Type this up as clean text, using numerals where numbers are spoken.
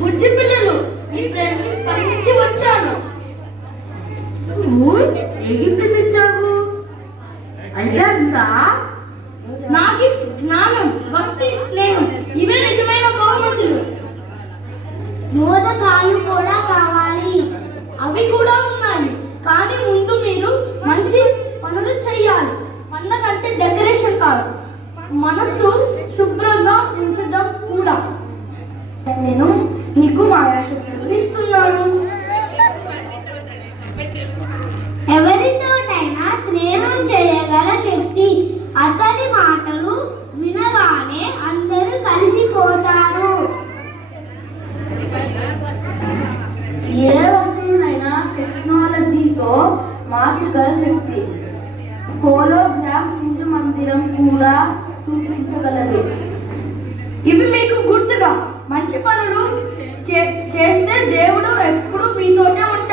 బుజ్జి పిల్లలు, మీ ప్రేమకి స్పందించి వచ్చాను. నువ్వు ఏ గిఫ్ట్ తెచ్చావు? అయ్యా నా గిఫ్ట్ జ్ఞానం, భక్తి, స్నేహం, ఇవే నిజమైన బహుమతులు. మోదకాలు కూడా కావాలి. అవి కూడా ఉన్నాయి, కానీ ముందు మీరు మంచి పనులు చెయ్యాలి. పండగ అంటే డెకరేషన్ కాదు, మనసు శుభ్రంగా ఉంచడం కూడా. నేను నీకు మాయాశక్తులు ఇస్తున్నాను. ఎవరితోటైనా స్నేహం చేయగల శక్తి. అతని మాటలు వినగానే అందరూ కలిసిపోతారు. ఏ వస్తువునైనా టెక్నాలజీతో మార్చగల శక్తి. హోలోగ్రామ్ నిజ మందిరం కూడా చూపించగలదు. ఇవి మీకు గుర్తుగా మంచి పనులు చేస్తే దేవుడు ఎప్పుడు మీతోనే ఉంటాడు.